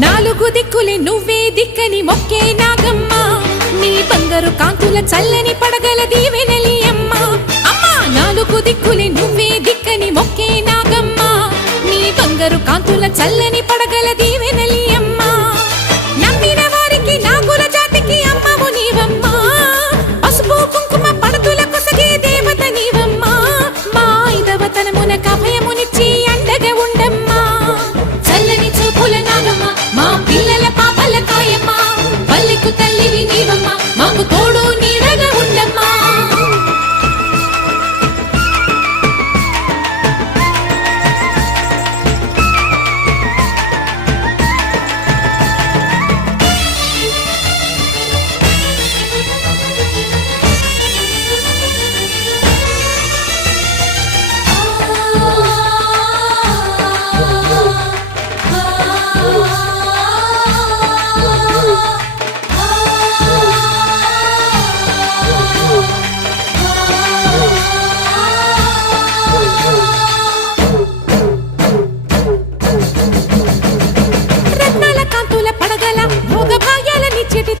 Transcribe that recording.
నాలుగు దిక్కులే నువ్వే దిక్కని మొక్కే నాగమ్మ నీ బంగారు కాంతుల చల్లని పడగల దీవెనలి అమ్మ అమ్మా నాలుగు దిక్కులే నువ్వే దిక్కని మొక్కే నాగమ్మ నీ బంగారు కాంతుల చల్లని పడగల దీవెనలి అమ్మ నమ్మిన వారికి నాగుల జాతికి అమ్మవు నీవమ్మ పసుపు కుంకుమ పడతుల కొసగే దేవత నీవమ్మ మా ఐదవతనమునకు అభయమునిచ్చి అండగా ఉండమ్మా చల్లని చూపుల నాగమ్మ మా పిల్ల